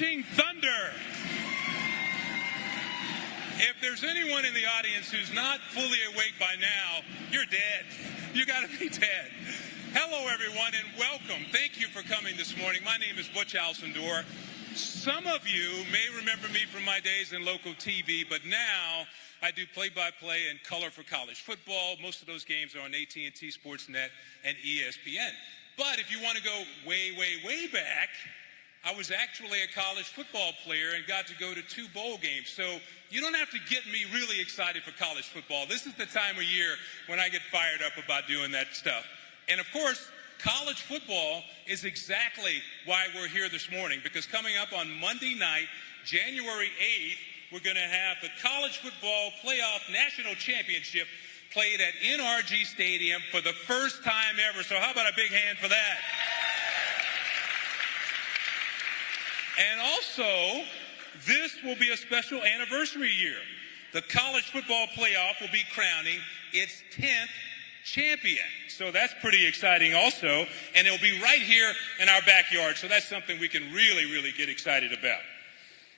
Marching Thunder. If there's anyone in the audience who's not fully awake by now, you're dead. You got to be dead. Hello, everyone, and welcome. Thank you for coming this morning. My name is Butch Alcindor. Some of you may remember me from my days in local TV, but now I do play-by-play and color for college football. Most of those games are on AT&T Sportsnet and ESPN. But if you want to go way, way, way back, I was actually a college football player and got to go to 2 bowl games. So you don't have to get me really excited for college football. This is the time of year when I get fired up about doing that stuff. And of course, college football is exactly why we're here this morning, because coming up on Monday night, January 8th, we're going to have the College Football Playoff National Championship played at NRG Stadium for the first time ever. So how about a big hand for that? And also, this will be a special anniversary year. The College Football Playoff will be crowning its 10th champion. So that's pretty exciting also. And it'll be right here in our backyard. So that's something we can really, really get excited about.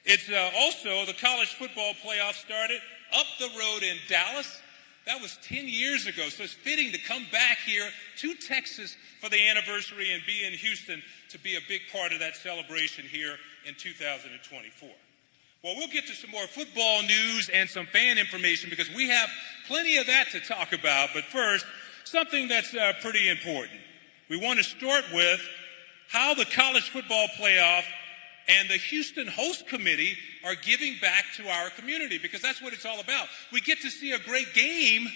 It's also the College Football Playoff started up the road in Dallas. That was 10 years ago. So it's fitting to come back here to Texas for the anniversary and be in Houston to be a big part of that celebration here in 2024. Well, we'll get to some more football news and some fan information because we have plenty of that to talk about. But first, something that's pretty important. We want to start with how the College Football Playoff and the Houston Host Committee are giving back to our community, because that's what it's all about. We get to see a great game,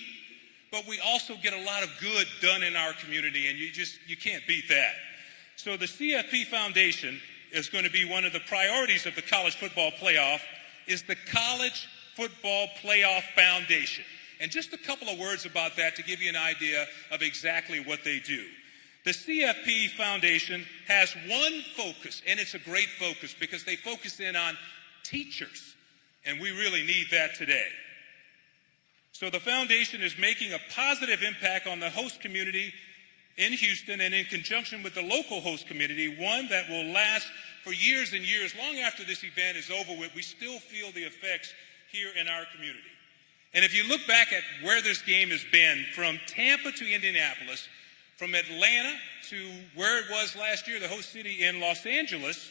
but we also get a lot of good done in our community, and you can't beat that. So the CFP Foundation is going to be one of the priorities of the College Football Playoff, is the College Football Playoff Foundation. And just a couple of words about that to give you an idea of exactly what they do. The CFP Foundation has one focus, and it's a great focus because they focus in on teachers, and we really need that today. So the foundation is making a positive impact on the host community in Houston and in conjunction with the local host community, one that will last for years and years. Long after this event is over with, we still feel the effects here in our community. And if you look back at where this game has been, from Tampa to Indianapolis, from Atlanta to where it was last year, the host city in Los Angeles,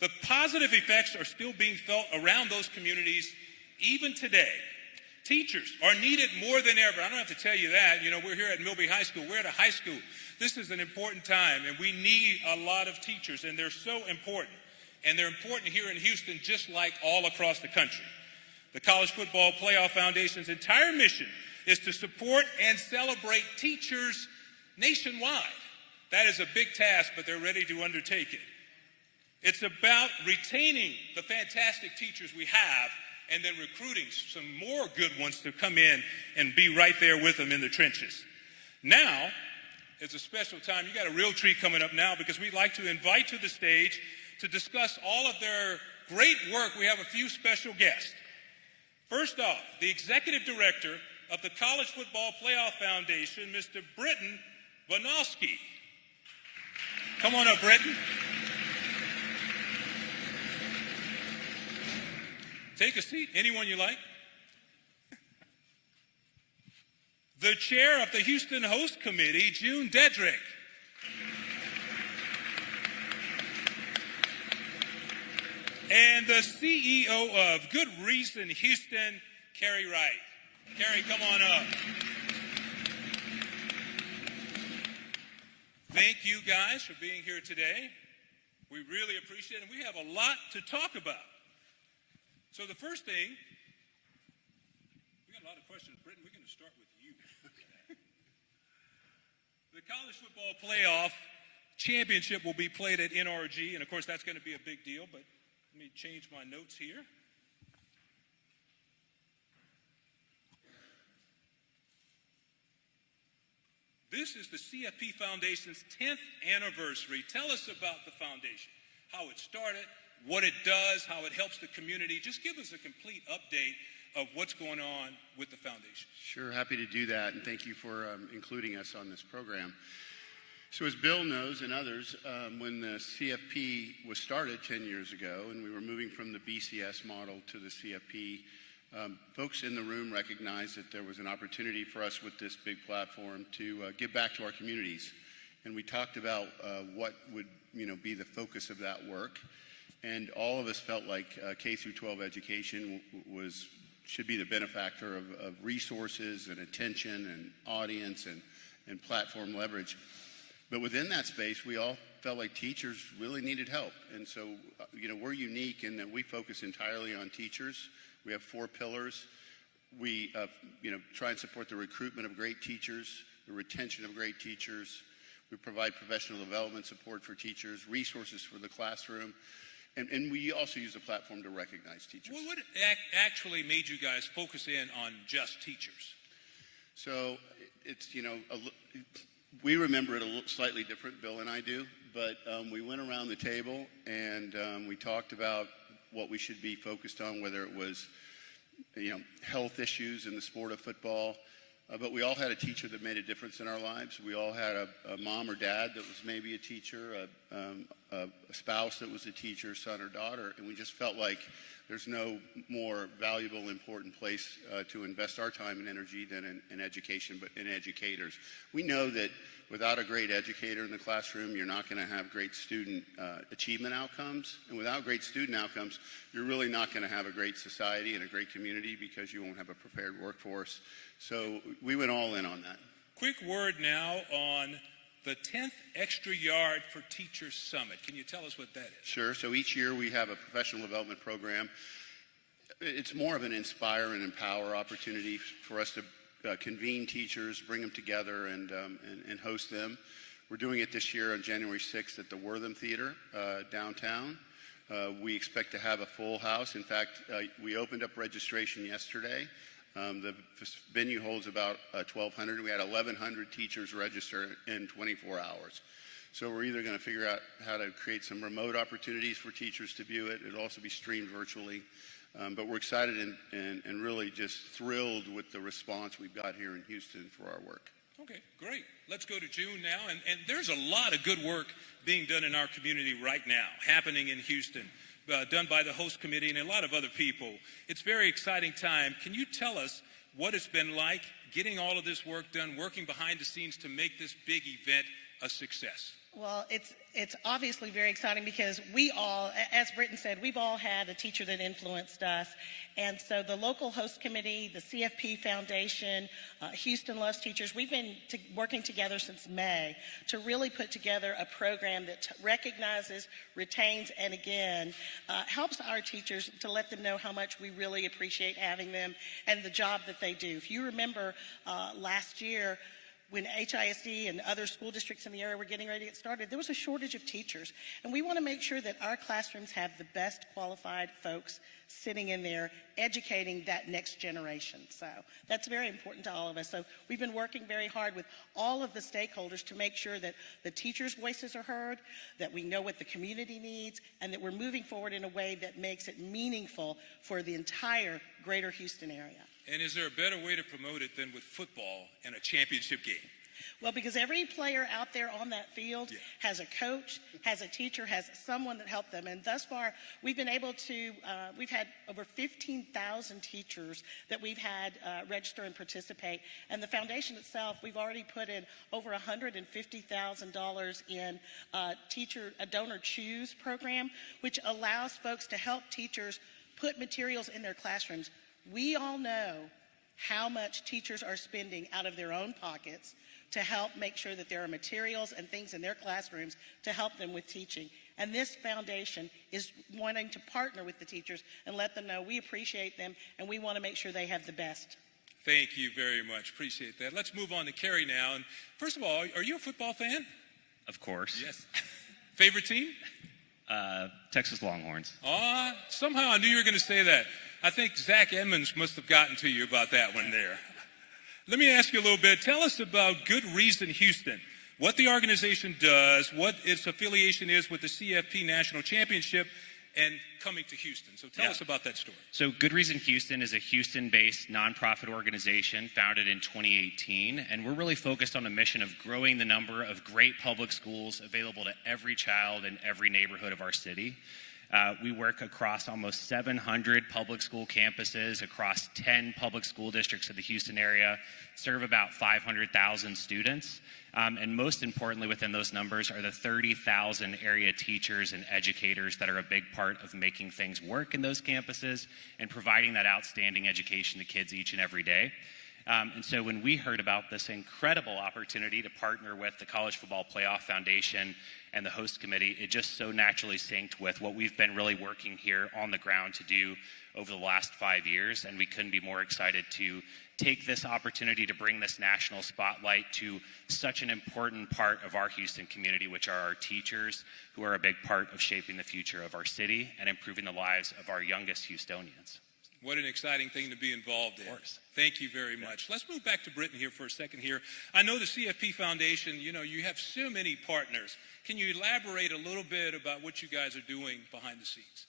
the positive effects are still being felt around those communities even today. Teachers are needed more than ever. I don't have to tell you that. You know, we're here at Milby High School. We're at a high school. This is an important time, and we need a lot of teachers, and they're so important. And they're important here in Houston just like all across the country. The College Football Playoff Foundation's entire mission is to support and celebrate teachers nationwide. That is a big task, but they're ready to undertake it. It's about retaining the fantastic teachers we have and then recruiting some more good ones to come in and be right there with them in the trenches. Now, it's a special time. You got a real treat coming up now because we'd like to invite to the stage to discuss all of their great work. We have a few special guests. First off, the Executive Director of the College Football Playoff Foundation, Mr. Britton Bonoski. Come on up, Britton. Take a seat, anyone you like. The Chair of the Houston Host Committee, June Dedrick. And the CEO of Good Reason Houston, Carrie Wright. Carrie, come on up. Thank you guys for being here today. We really appreciate it, and we have a lot to talk about. So the first thing, we got a lot of questions. Britton, we're going to start with you. The College Football Playoff Championship will be played at NRG, and of course that's going to be a big deal, but let me change my notes here. This is the CFP Foundation's 10th anniversary. Tell us about the foundation, how it started, what it does, how it helps the community. Just give us a complete update of what's going on with the foundation. Sure, happy to do that, and thank you for including us on this program. So as Bill knows and others, when the CFP was started 10 years ago and we were moving from the BCS model to the CFP, folks in the room recognized that there was an opportunity for us with this big platform to give back to our communities. And we talked about what would be the focus of that work. And all of us felt like K through 12 education should be the benefactor of resources and attention and audience and platform leverage. But within that space, we all felt like teachers really needed help. And so, we're unique in that we focus entirely on teachers. We have 4 pillars. We, try and support the recruitment of great teachers, the retention of great teachers. We provide professional development support for teachers, resources for the classroom. And we also use the platform to recognize teachers. Well, what actually made you guys focus in on just teachers? So it's, we remember it slightly different, Bill and I do, but we went around the table and we talked about what we should be focused on, whether it was, health issues in the sport of football. But we all had a teacher that made a difference in our lives. We all had a mom or dad that was maybe a teacher, a spouse that was a teacher, son or daughter, and we just felt like there's no more valuable, important place to invest our time and energy than in education, but in educators. We know that without a great educator in the classroom, you're not going to have great student achievement outcomes. And without great student outcomes, you're really not going to have a great society and a great community because you won't have a prepared workforce. So we went all in on that. Quick word now on the 10th Extra Yard for Teachers Summit. Can you tell us what that is? Sure. So each year we have a professional development program. It's more of an inspire and empower opportunity for us to convene teachers, bring them together, and host them. We're doing it this year on January 6th at the Wortham Theater downtown. We expect to have a full house. In fact, we opened up registration yesterday. The venue holds about 1,200. We had 1,100 teachers register in 24 hours. So we're either going to figure out how to create some remote opportunities for teachers to view it. It'll also be streamed virtually. But we're excited and really just thrilled with the response we've got here in Houston for our work. Okay, great. Let's go to June now. And there's a lot of good work being done in our community right now, happening in Houston. Done by the host committee and a lot of other people. It's a very exciting time. Can you tell us what it's been like getting all of this work done, working behind the scenes to make this big event a success? Well, it's obviously very exciting because we all, as Britton said, we've all had a teacher that influenced us. And so the local host committee, the CFP Foundation, Houston Loves Teachers, we've been working together since May to really put together a program that recognizes, retains, and again, helps our teachers to let them know how much we really appreciate having them and the job that they do. If you remember last year, when HISD and other school districts in the area were getting ready to get started, there was a shortage of teachers. And we want to make sure that our classrooms have the best qualified folks sitting in there educating that next generation. So that's very important to all of us. So we've been working very hard with all of the stakeholders to make sure that the teachers' voices are heard, that we know what the community needs, and that we're moving forward in a way that makes it meaningful for the entire greater Houston area. And is there a better way to promote it than with football and a championship game? Well, because every player out there on that field has a coach, has a teacher, has someone that helped them. And thus far, we've been able to, we've had over 15,000 teachers that we've had register and participate. And the foundation itself, we've already put in over $150,000 in a donor choose program, which allows folks to help teachers put materials in their classrooms. We all know how much teachers are spending out of their own pockets to help make sure that there are materials and things in their classrooms to help them with teaching. And this foundation is wanting to partner with the teachers and let them know we appreciate them and we want to make sure they have the best. Thank you very much. Appreciate that. Let's move on to Kerry now. And first of all, are you a football fan? Of course. Yes. Favorite team? Texas Longhorns. Somehow I knew you were going to say that. I think Zach Edmonds must have gotten to you about that one there. Let me ask you a little bit. Tell us about Good Reason Houston, what the organization does, what its affiliation is with the CFP National Championship, and coming to Houston. So tell us about that story. So Good Reason Houston is a Houston-based nonprofit organization founded in 2018, and we're really focused on a mission of growing the number of great public schools available to every child in every neighborhood of our city. We work across almost 700 public school campuses across 10 public school districts of the Houston area, serve about 500,000 students. And most importantly within those numbers are the 30,000 area teachers and educators that are a big part of making things work in those campuses and providing that outstanding education to kids each and every day. And so when we heard about this incredible opportunity to partner with the College Football Playoff Foundation and the host committee, it just so naturally synced with what we've been really working here on the ground to do over the last 5 years. And we couldn't be more excited to take this opportunity to bring this national spotlight to such an important part of our Houston community, which are our teachers, who are a big part of shaping the future of our city and improving the lives of our youngest Houstonians. What an exciting thing to be involved in. Of course. Thank you very much. Let's move back to Britton here for a second here. I know the CFP Foundation, you have so many partners. Can you elaborate a little bit about what you guys are doing behind the scenes?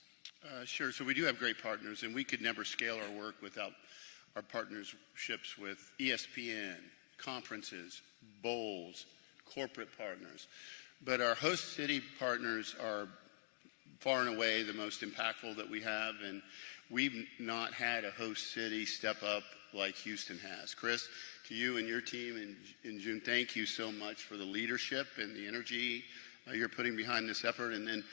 Sure. So we do have great partners, and we could never scale our work without our partnerships with ESPN, conferences, bowls, corporate partners. But our host city partners are far and away the most impactful that we have, and we've not had a host city step up like Houston has. Chris, to you and your team, and June, thank you so much for the leadership and the energy you're putting behind this effort. And then,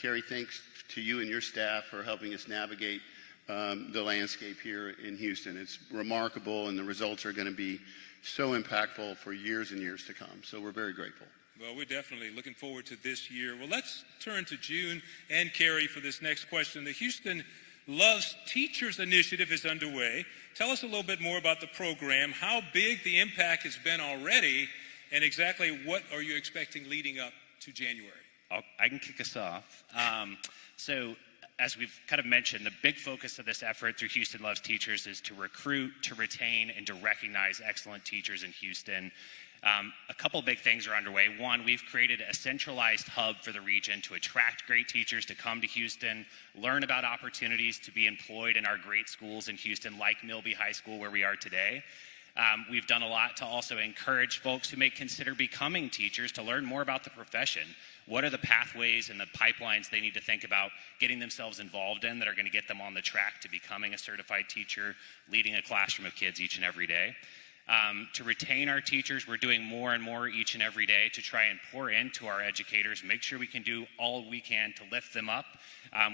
Carrie, thanks to you and your staff for helping us navigate the landscape here in Houston. It's remarkable, and the results are going to be so impactful for years and years to come. So we're very grateful. Well, we're definitely looking forward to this year. Well, let's turn to June and Carrie for this next question. The Houston Loves Teachers initiative is underway. Tell us a little bit more about the program, how big the impact has been already, and exactly what are you expecting leading up to January? I can kick us off. So as we've kind of mentioned, the big focus of this effort through Houston Loves Teachers is to recruit, to retain, and to recognize excellent teachers in Houston. A couple big things are underway. One, we've created a centralized hub for the region to attract great teachers to come to Houston, learn about opportunities to be employed in our great schools in Houston, like Milby High School, where we are today. We've done a lot to also encourage folks who may consider becoming teachers to learn more about the profession. What are the pathways and the pipelines they need to think about getting themselves involved in that are going to get them on the track to becoming a certified teacher, leading a classroom of kids each and every day. To retain our teachers, we're doing more and more each and every day to try and pour into our educators, make sure we can do all we can to lift them up.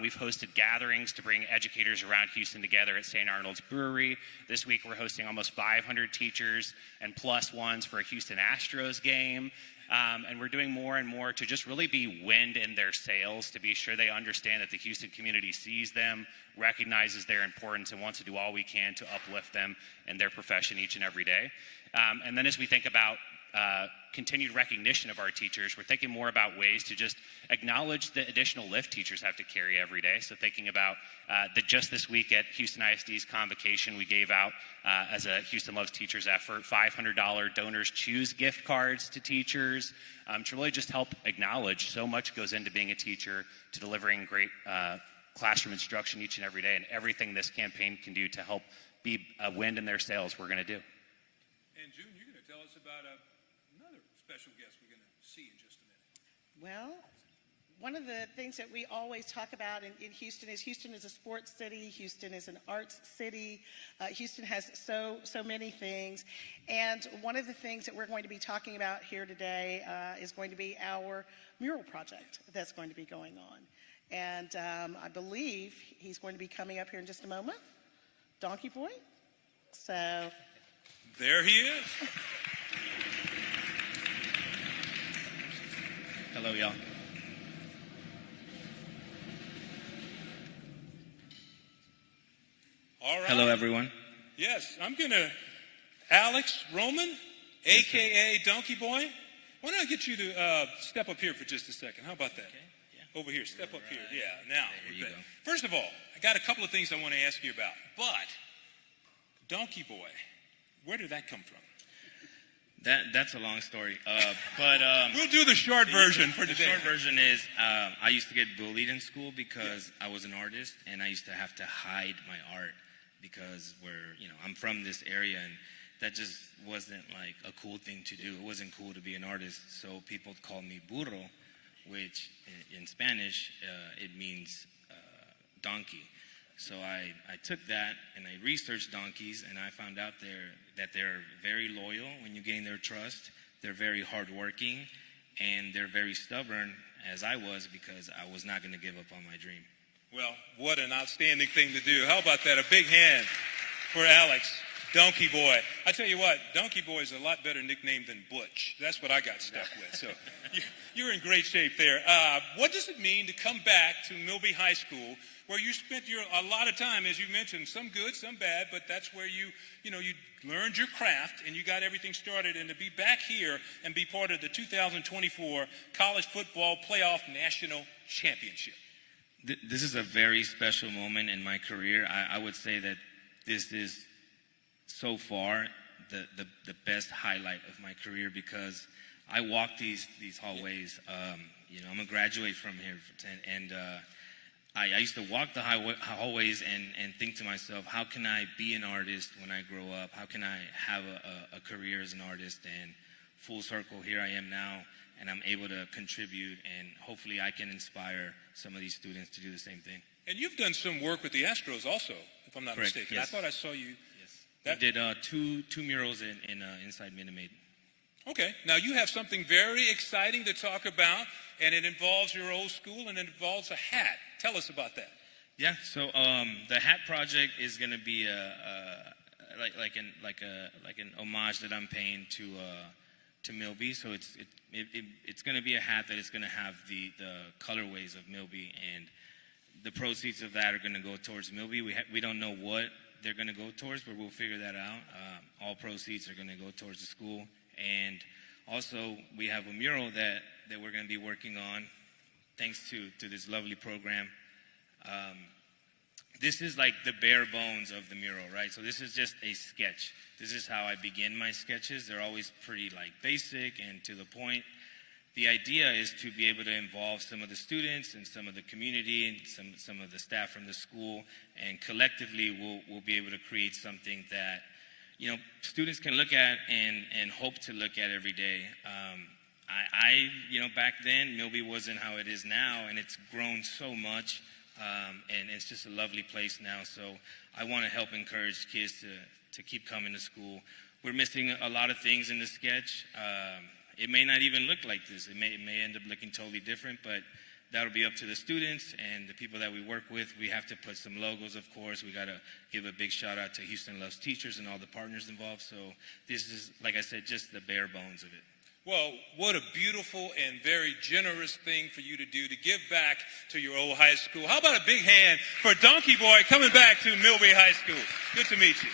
We've hosted gatherings to bring educators around Houston together at St. Arnold's Brewery. This week we're hosting almost 500 teachers and plus ones for a Houston Astros game. And we're doing more and more to just really be wind in their sails, to be sure they understand that the Houston community sees them, recognizes their importance, and wants to do all we can to uplift them in their profession each and every day. And then as we think about continued recognition of our teachers, we're thinking more about ways to just acknowledge the additional lift teachers have to carry every day. So thinking about just this week at Houston ISD's convocation, we gave out as a Houston Loves Teachers effort, $500 donors choose gift cards to teachers to really just help acknowledge so much goes into being a teacher, to delivering great classroom instruction each and every day, and everything this campaign can do to help be a wind in their sails, we're going to do. And June, you're going to tell us about another special guest we're going to see in just a minute. Well, one of the things that we always talk about in Houston is a sports city. Houston is an arts city. Houston has so many things. And one of the things that we're going to be talking about here today is going to be our mural project that's going to be going on. And I believe he's going to be coming up here in just a moment. Donkey Boy. So there he is. Hello, y'all. All right. Hello, everyone. Yes, I'm going to, Alex Roman, a.k.a. Donkey Boy. Why don't I get you to step up here for just a second? How about that? Okay, yeah. Over here, step up here. Yeah, now. There you go. First of all, I got a couple of things I want to ask you about. But, Donkey Boy, where did that come from? That's a long story. But We'll do the short version for the today. short version is I used to get bullied in school because I was an artist, and I used to have to hide my art because I'm from this area, and that just wasn't like a cool thing to do. It wasn't cool to be an artist, so people called me burro, which in Spanish it means donkey. So I took that and I researched donkeys, and I found out that they're very loyal when you gain their trust. They're very hardworking, and they're very stubborn, as I was, because I was not going to give up on my dream. Well, what an outstanding thing to do. How about that? A big hand for Alex, Donkey Boy. I tell you what, Donkey Boy is a lot better nickname than Butch. That's what I got stuck with. So you're in great shape there. What does it mean to come back to Milby High School, where you spent a lot of time, as you mentioned, some good, some bad, but that's where you learned your craft and you got everything started, and to be back here and be part of the 2024 College Football Playoff National Championship? This is a very special moment in my career. I would say that this is so far the best highlight of my career, because I walk these hallways. I'm a graduate from here, and I used to walk the hallways and think to myself, how can I be an artist when I grow up? How can I have a career as an artist? And full circle, here I am now, and I'm able to contribute, and hopefully I can inspire some of these students to do the same thing. And you've done some work with the Astros also, if I'm not Correct, mistaken. yes. I thought I saw you. Yes. I did two murals inside Minute Maid. Okay. Now you have something very exciting to talk about, and it involves your old school, and it involves a hat. Tell us about that. Yeah. So the hat project is going to be like an homage that I'm paying to Milby. So it's going to be a hat that is going to have the colorways of Milby, and the proceeds of that are going to go towards Milby. We don't know what they're going to go towards, but we'll figure that out. All proceeds are going to go towards the school. And also, we have a mural that we're going to be working on, thanks to this lovely program. This is like the bare bones of the mural, right? So this is just a sketch. This is how I begin my sketches. They're always pretty basic and to the point. The idea is to be able to involve some of the students and some of the community and some of the staff from the school, and collectively we'll be able to create something that students can look at and hope to look at every day. Back then, Milby wasn't how it is now, and it's grown so much, and it's just a lovely place now. So I want to help encourage kids to keep coming to school. We're missing a lot of things in the sketch. It may not even look like this. It may end up looking totally different, but that'll be up to the students and the people that we work with. We have to put some logos, of course. We got to give a big shout out to Houston Loves Teachers and all the partners involved. So this is, like I said, just the bare bones of it. Well, what a beautiful and very generous thing for you to do, to give back to your old high school. How about a big hand for Donkey Boy coming back to Milby High School? Good to meet you.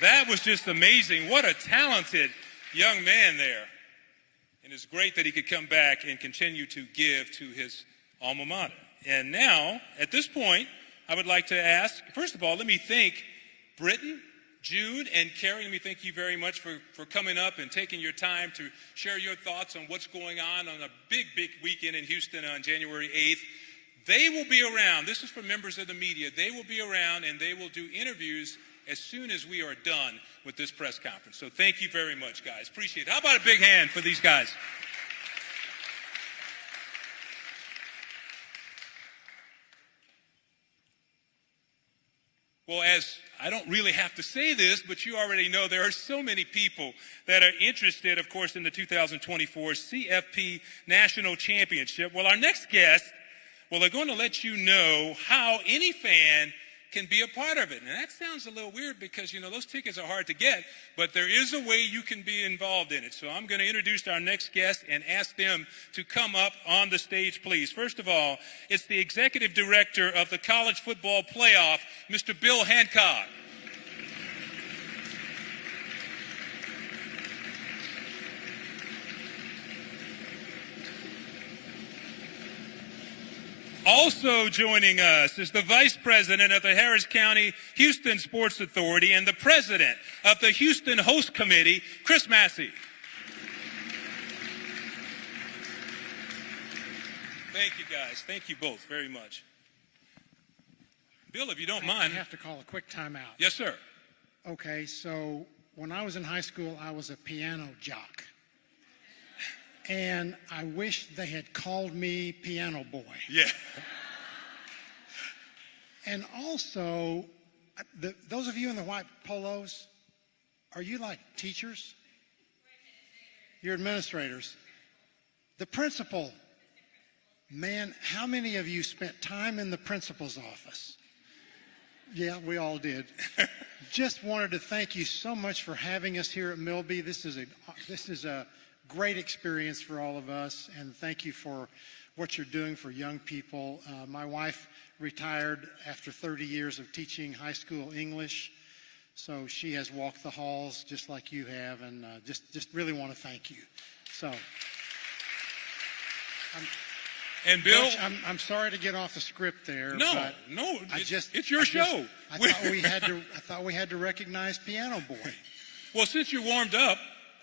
That was just amazing. What a talented young man there. And it's great that he could come back and continue to give to his alma mater. And now, at this point, I would like to ask, first of all, let me thank Britton, Jude, and Carrie. Let me thank you very much for coming up and taking your time to share your thoughts on what's going on a big, big weekend in Houston on January 8th. They will be around. This is for members of the media. They will be around, and they will do interviews as soon as we are done with this press conference. So thank you very much, guys. Appreciate it. How about a big hand for these guys? Well, as I don't really have to say this, but you already know there are so many people that are interested, of course, in the 2024 CFP National Championship. Well, our next guest, they're going to let you know how any fan can be a part of it. And that sounds a little weird because, those tickets are hard to get, but there is a way you can be involved in it. So I'm going to introduce our next guest and ask them to come up on the stage, please. First of all, it's the Executive Director of the College Football Playoff, Mr. Bill Hancock. Also joining us is the Vice President of the Harris County Houston Sports Authority and the President of the Houston Host Committee, Chris Massey. Thank you, guys. Thank you both very much. Bill, if you don't mind. I have to call a quick timeout. Yes, sir. Okay, so when I was in high school, I was a piano jock. And I wish they had called me Piano Boy. Yeah. And also, those of you in the white polos, are you like teachers? You're administrators. The principal, man, how many of you spent time in the principal's office? Yeah, we all did. Just wanted to thank you so much for having us here at Milby. This is a great experience for all of us, and thank you for what you're doing for young people. My wife retired after 30 years of teaching high school English, so she has walked the halls just like you have, and just really want to thank you. So, and Bill, Coach, I'm sorry to get off the script there. No, but no, it's your show. I thought we had to recognize Piano Boy. Well, since you're warmed up,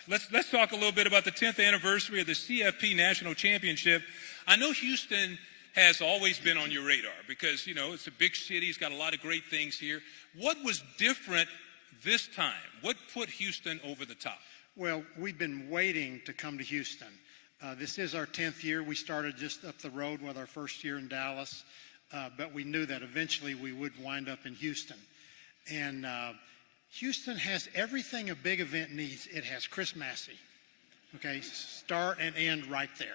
let's talk a little bit about the 10th anniversary of the CFP National Championship. I know Houston has always been on your radar because, you know, it's a big city. It's got a lot of great things here. What was different this time? What put Houston over the top? Well, we've been waiting to come to Houston. This is our 10th year. We started just up the road with our first year in Dallas, but we knew that eventually we would wind up in Houston. And Houston has everything a big event needs. It has Chris Massey, okay, start and end right there.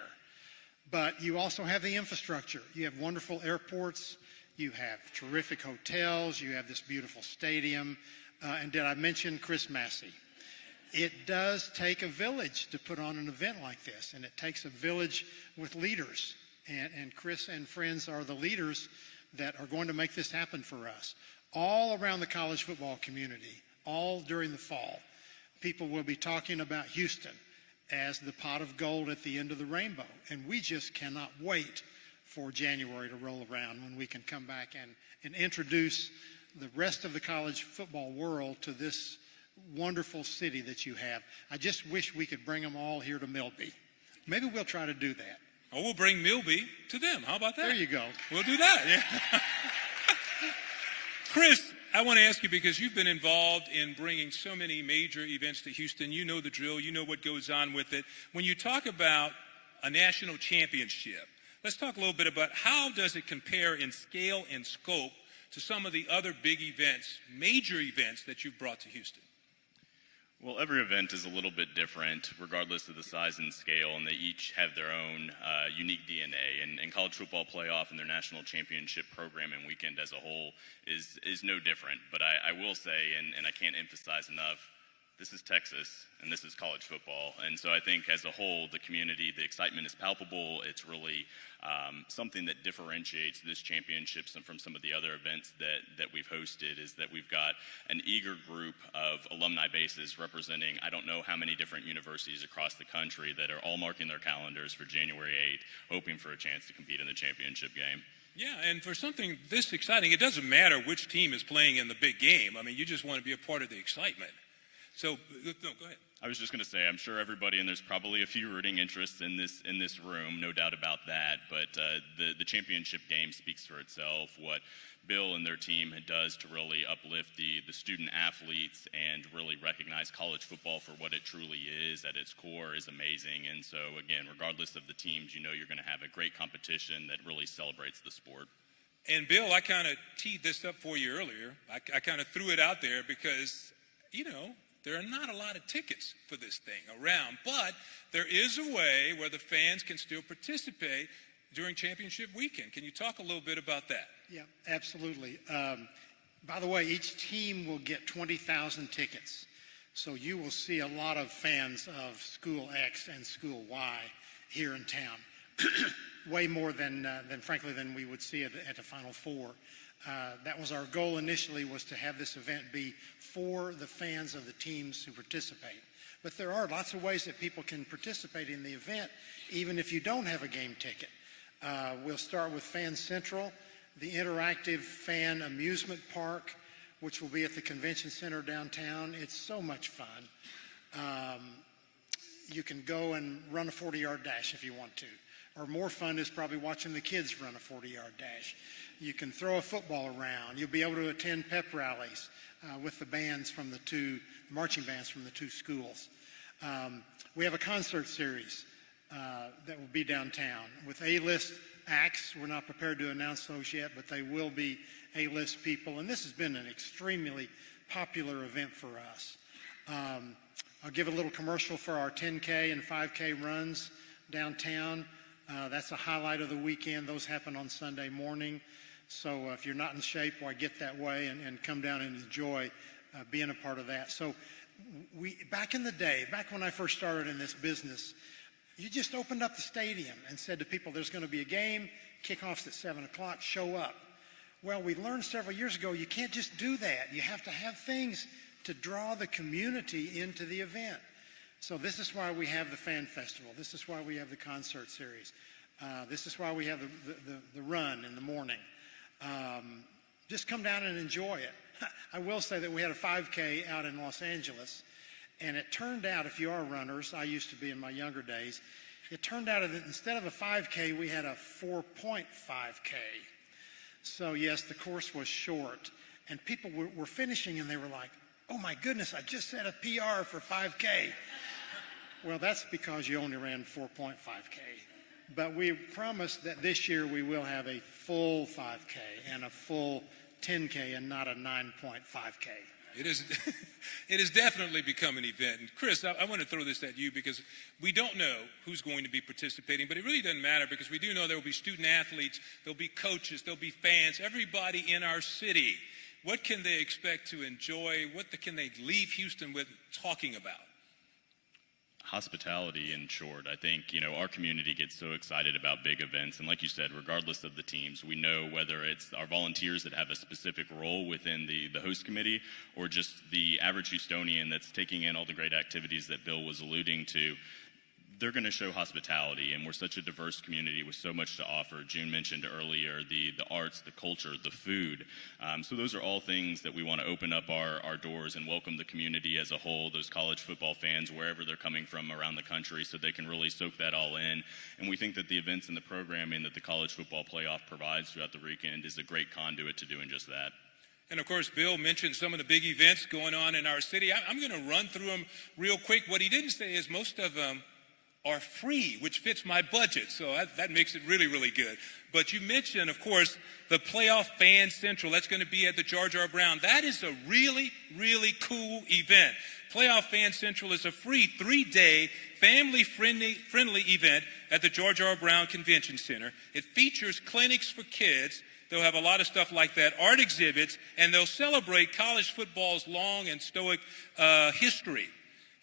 But you also have the infrastructure. You have wonderful airports. You have terrific hotels. You have this beautiful stadium. And did I mention Chris Massey? It does take a village to put on an event like this, and it takes a village with leaders. And Chris and friends are the leaders that are going to make this happen for us. All around the college football community, all during the fall, people will be talking about Houston as the pot of gold at the end of the rainbow. And we just cannot wait for January to roll around when we can come back and introduce the rest of the college football world to this wonderful city that you have. I just wish we could bring them all here to Milby. Maybe we'll try to do that. Oh, we'll bring Milby to them. How about that? There you go. We'll do that. Yeah. Chris, I want to ask you, because you've been involved in bringing so many major events to Houston. You know the drill. You know what goes on with it. When you talk about a national championship, let's talk a little bit about how does it compare in scale and scope to some of the other big events, major events that you've brought to Houston? Well, every event is a little bit different, regardless of the size and scale, and they each have their own unique DNA. And college football playoff and their national championship program and weekend as a whole is no different. But I will say, and I can't emphasize enough, this is Texas, and this is college football. And so I think as a whole, the community, the excitement is palpable. It's really something that differentiates this championship from some of the other events that we've hosted, is that we've got an eager group of alumni bases representing I don't know how many different universities across the country that are all marking their calendars for January 8th, hoping for a chance to compete in the championship game. Yeah, and for something this exciting, it doesn't matter which team is playing in the big game. I mean, you just want to be a part of the excitement. So, no, go ahead. I was just going to say, I'm sure everybody, and there's probably a few rooting interests in this room, no doubt about that. But the championship game speaks for itself. What Bill and their team does to really uplift the student athletes and really recognize college football for what it truly is at its core is amazing. And so, again, regardless of the teams, you know you're going to have a great competition that really celebrates the sport. And Bill, I kind of teed this up for you earlier. I kind of threw it out there because, you know, there are not a lot of tickets for this thing around, but there is a way where the fans can still participate during championship weekend. Can you talk a little bit about that? Yeah, absolutely. By the way, each team will get 20,000 tickets. So you will see a lot of fans of School X and School Y here in town. Way more than frankly, than we would see at the Final Four. That was our goal initially, was to have this event be for the fans of the teams who participate. But there are lots of ways that people can participate in the event, even if you don't have a game ticket. We'll start with Fan Central, the interactive fan amusement park, which will be at the Convention Center downtown. It's so much fun. You can go and run a 40-yard dash if you want to. Or more fun is probably watching the kids run a 40-yard dash. You can throw a football around. You'll be able to attend pep rallies with the marching bands from the two schools. We have a concert series that will be downtown with A-list acts. We're not prepared to announce those yet, but they will be A-list people. And this has been an extremely popular event for us. I'll give a little commercial for our 10K and 5K runs downtown. That's a highlight of the weekend. Those happen on Sunday morning. So if you're not in shape, why get that way and come down and enjoy being a part of that. So back in the day, back when I first started in this business, you just opened up the stadium and said to people, there's going to be a game, kickoff's at 7 o'clock, show up. Well, we learned several years ago, you can't just do that. You have to have things to draw the community into the event. So this is why we have the Fan Festival. This is why we have the concert series. This is why we have the run in the morning. Just come down and enjoy it. I will say that we had a 5K out in Los Angeles, and it turned out, if you are runners, I used to be in my younger days, it turned out that instead of a 5K, we had a 4.5K. So yes, the course was short, and people were finishing, and they were like, oh my goodness, I just set a PR for 5K. Well, that's because you only ran 4.5K. But we promised that this year we will have a full 5K and a full 10K and not a 9.5K. It has definitely become an event. And Chris, I want to throw this at you because we don't know who's going to be participating, but it really doesn't matter because we do know there will be student athletes, there'll be coaches, there'll be fans, everybody in our city. What can they expect to enjoy? What can they leave Houston with talking about? Hospitality, in short. I think, our community gets so excited about big events. And like you said, regardless of the teams, we know whether it's our volunteers that have a specific role within the host committee or just the average Houstonian that's taking in all the great activities that Bill was alluding to, they're going to show hospitality, and we're such a diverse community with so much to offer. June mentioned earlier the arts, the culture, the food. So those are all things that we want to open up our doors and welcome the community as a whole, those college football fans, wherever they're coming from around the country, so they can really soak that all in. And we think that the events and the programming that the College Football Playoff provides throughout the weekend is a great conduit to doing just that. And, of course, Bill mentioned some of the big events going on in our city. I'm going to run through them real quick. What he didn't say is most of them are free, which fits my budget, so that makes it really, really good. But you mentioned, of course, the Playoff Fan Central. That's going to be at the Jar Jar Brown. That is a really, really cool event. Playoff Fan Central is a free 3-day, family-friendly event at the Jar Jar Brown Convention Center. It features clinics for kids. They'll have a lot of stuff like that, art exhibits, and they'll celebrate college football's long and stoic history.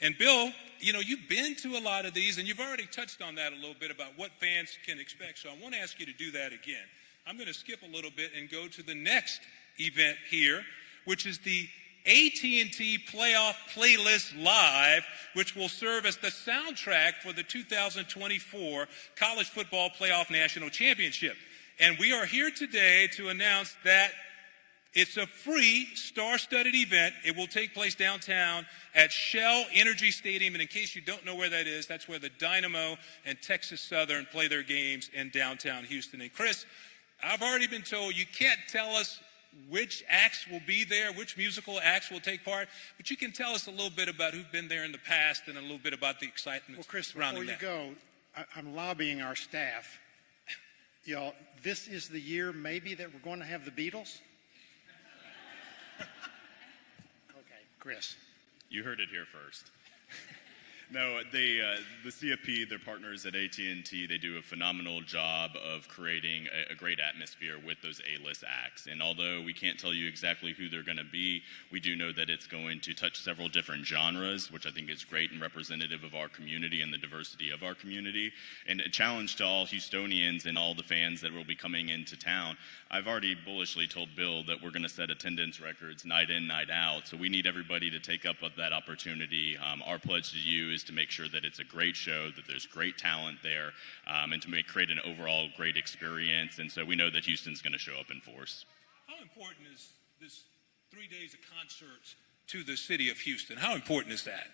And Bill, you've been to a lot of these, and you've already touched on that a little bit about what fans can expect. So I want to ask you to do that again. I'm going to skip a little bit and go to the next event here, which is the AT&T Playoff Playlist Live, which will serve as the soundtrack for the 2024 College Football Playoff National Championship. And we are here today to announce that it's a free, star-studded event. It will take place downtown at Shell Energy Stadium. And in case you don't know where that is, that's where the Dynamo and Texas Southern play their games in downtown Houston. And Chris, I've already been told you can't tell us which acts will be there, which musical acts will take part, but you can tell us a little bit about who've been there in the past and a little bit about the excitement. Well, Chris, surrounding before you go, I'm lobbying our staff. Y'all, this is the year maybe that we're going to have the Beatles. Okay, Chris. You heard it here first. No, the CFP, their partners at AT&T, they do a phenomenal job of creating a great atmosphere with those A-list acts. And although we can't tell you exactly who they're going to be, we do know that it's going to touch several different genres, which I think is great and representative of our community and the diversity of our community. And a challenge to all Houstonians and all the fans that will be coming into town. I've already bullishly told Bill that we're going to set attendance records night in, night out. So we need everybody to take up that opportunity. Our pledge to you is just to make sure that it's a great show, that there's great talent there, and to create an overall great experience. And so we know that Houston's going to show up in force. How important is this 3 days of concerts to the city of Houston? How important is that?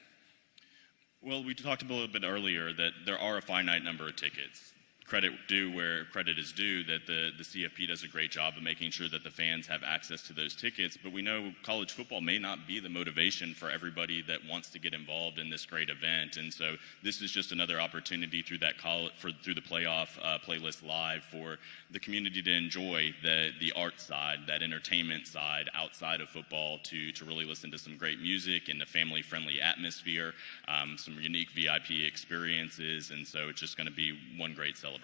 Well, we talked a little bit earlier that there are a finite number of tickets. Credit due where credit is due, that the CFP does a great job of making sure that the fans have access to those tickets, but we know college football may not be the motivation for everybody that wants to get involved in this great event, and so this is just another opportunity through that through the playoff playlist live for the community to enjoy the art side, that entertainment side outside of football, to really listen to some great music in a family-friendly atmosphere, some unique VIP experiences, and so it's just going to be one great celebration.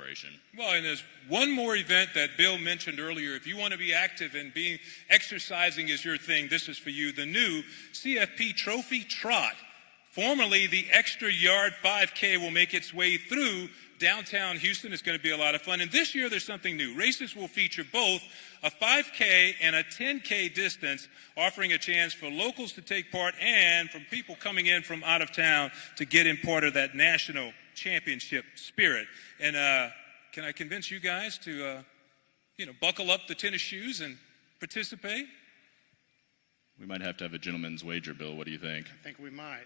Well, and there's one more event that Bill mentioned earlier. If you want to be active and exercising is your thing, this is for you. The new CFP Trophy Trot, formerly the Extra Yard 5K, will make its way through downtown Houston. It's going to be a lot of fun. And this year there's something new. Races will feature both a 5K and a 10K distance, offering a chance for locals to take part and from people coming in from out of town to get in part of that national championship spirit. And can I convince you guys to, buckle up the tennis shoes and participate? We might have to have a gentleman's wager, Bill. What do you think? I think we might.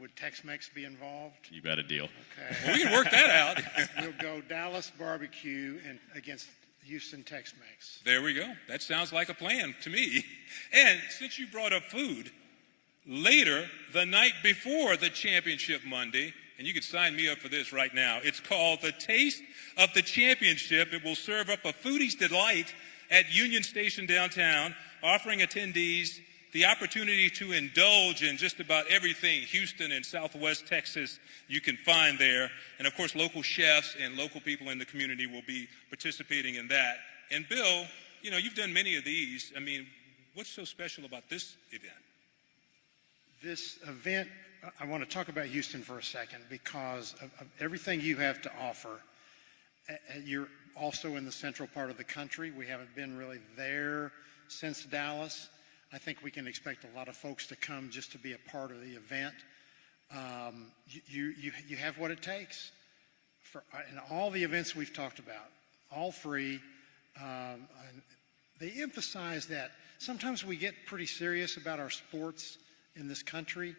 Would Tex-Mex be involved? You got a deal. Okay. Well, we can work that out. We'll go Dallas barbecue against Houston Tex-Mex. There we go. That sounds like a plan to me. And since you brought up food, later, the night before the championship Monday, and you could sign me up for this right now, it's called the Taste of the Championship. It will serve up a foodie's delight at Union Station downtown, offering attendees the opportunity to indulge in just about everything Houston and Southwest Texas you can find there. And of course, local chefs and local people in the community will be participating in that. And Bill, you've done many of these. I mean, what's so special about this event? This event, I want to talk about Houston for a second because of everything you have to offer. You're also in the central part of the country. We haven't been really there since Dallas. I think we can expect a lot of folks to come just to be a part of the event. You have what it takes. In all the events we've talked about, all free. They emphasize that sometimes we get pretty serious about our sports in this country.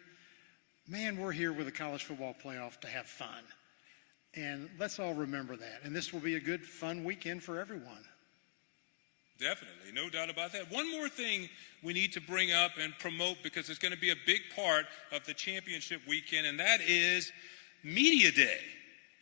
Man, we're here with the college football playoff to have fun. And let's all remember that. And this will be a good, fun weekend for everyone. Definitely, no doubt about that. One more thing we need to bring up and promote because it's going to be a big part of the championship weekend, and that is Media Day.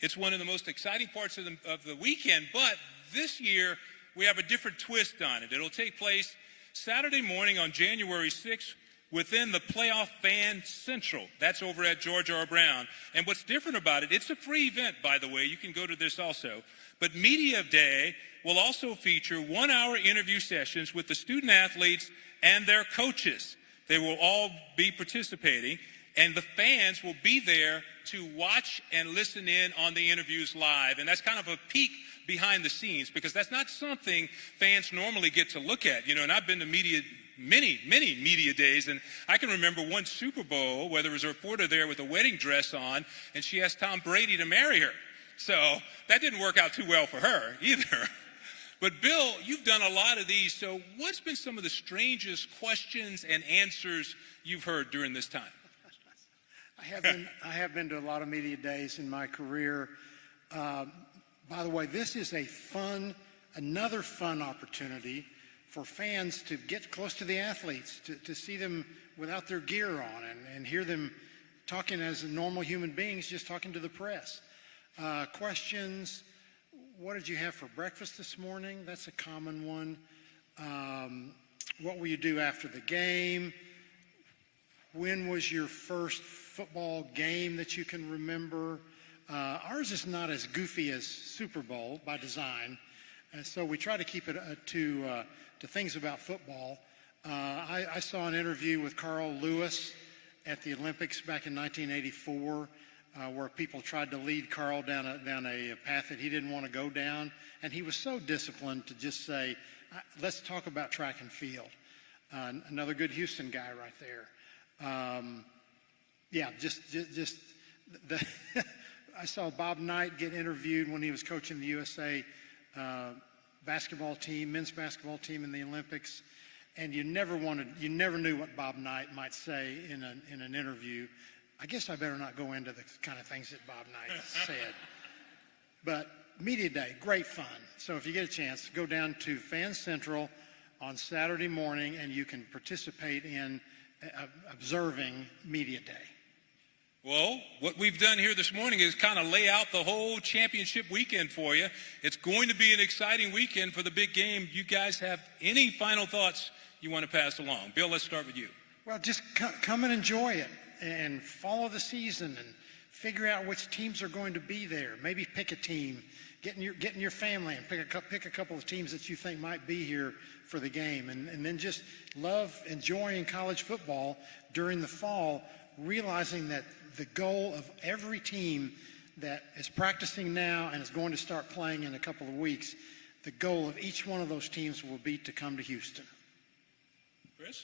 It's one of the most exciting parts of the weekend, but this year we have a different twist on it. It'll take place Saturday morning on January 6th within the Playoff Fan Central. That's over at George R. Brown. And what's different about it, it's a free event, by the way. You can go to this also. But Media Day will also feature 1-hour interview sessions with the student athletes and their coaches. They will all be participating, and the fans will be there to watch and listen in on the interviews live. And that's kind of a peek behind the scenes because that's not something fans normally get to look at. And I've been to many media days, and I can remember one Super Bowl where there was a reporter there with a wedding dress on, and she asked Tom Brady to marry her. So that didn't work out too well for her either. But Bill, you've done a lot of these, so what's been some of the strangest questions and answers you've heard during this time? I have been to a lot of media days in my career. By the way, this is another fun opportunity for fans to get close to the athletes, to see them without their gear on and hear them talking as normal human beings, just talking to the press. Questions, what did you have for breakfast this morning? That's a common one. What will you do after the game? When was your first football game that you can remember? Ours is not as goofy as Super Bowl by design, and so we try to keep it to things about football. I saw an interview with Carl Lewis at the Olympics back in 1984 where people tried to lead Carl down a path that he didn't want to go down, and he was so disciplined to just say, let's talk about track and field. Another good Houston guy right there. Just I saw Bob Knight get interviewed when he was coaching the USA basketball team, men's basketball team in the Olympics, and you never knew what Bob Knight might say in an interview. I guess I better not go into the kind of things that Bob Knight said. But Media Day, great fun. So if you get a chance, go down to Fan Central on Saturday morning, and you can participate in observing Media Day. Well, what we've done here this morning is kind of lay out the whole championship weekend for you. It's going to be an exciting weekend for the big game. You guys have any final thoughts you want to pass along? Bill, let's start with you. Well, just come and enjoy it and follow the season and figure out which teams are going to be there. Maybe pick a team, get in your family and pick a couple of teams that you think might be here for the game. And then just love enjoying college football during the fall, realizing that the goal of every team that is practicing now and is going to start playing in a couple of weeks, the goal of each one of those teams will be to come to Houston. Chris?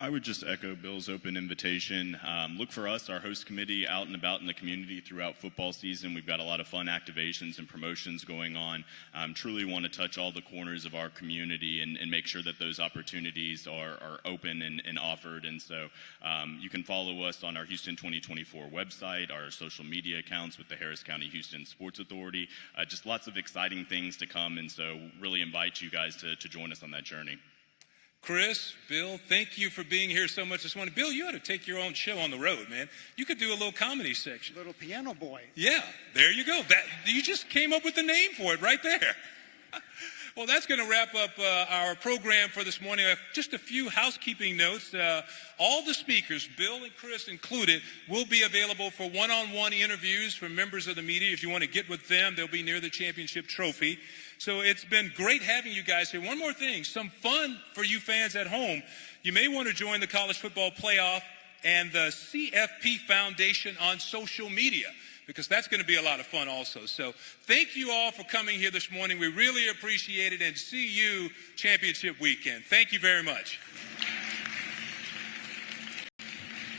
I would just echo Bill's open invitation. Look for us, our host committee, out and about in the community throughout football season. We've got a lot of fun activations and promotions going on. Truly want to touch all the corners of our community and make sure that those opportunities are open and offered. And so you can follow us on our Houston 2024 website, our social media accounts with the Harris County Houston Sports Authority. Just lots of exciting things to come, and so really invite you guys to join us on that journey. Chris, Bill, thank you for being here so much this morning. Bill, you ought to take your own show on the road, man. You could do a little comedy section. Little piano boy. Yeah, there you go. You just came up with the name for it right there. Well, that's going to wrap up our program for this morning. Just a few housekeeping notes. All the speakers, Bill and Chris included, will be available for one-on-one interviews from members of the media. If you want to get with them, they'll be near the championship trophy. So it's been great having you guys here. One more thing, some fun for you fans at home. You may want to join the College Football Playoff and the CFP Foundation on social media, because that's going to be a lot of fun also. So thank you all for coming here this morning. We really appreciate it, and see you championship weekend. Thank you very much.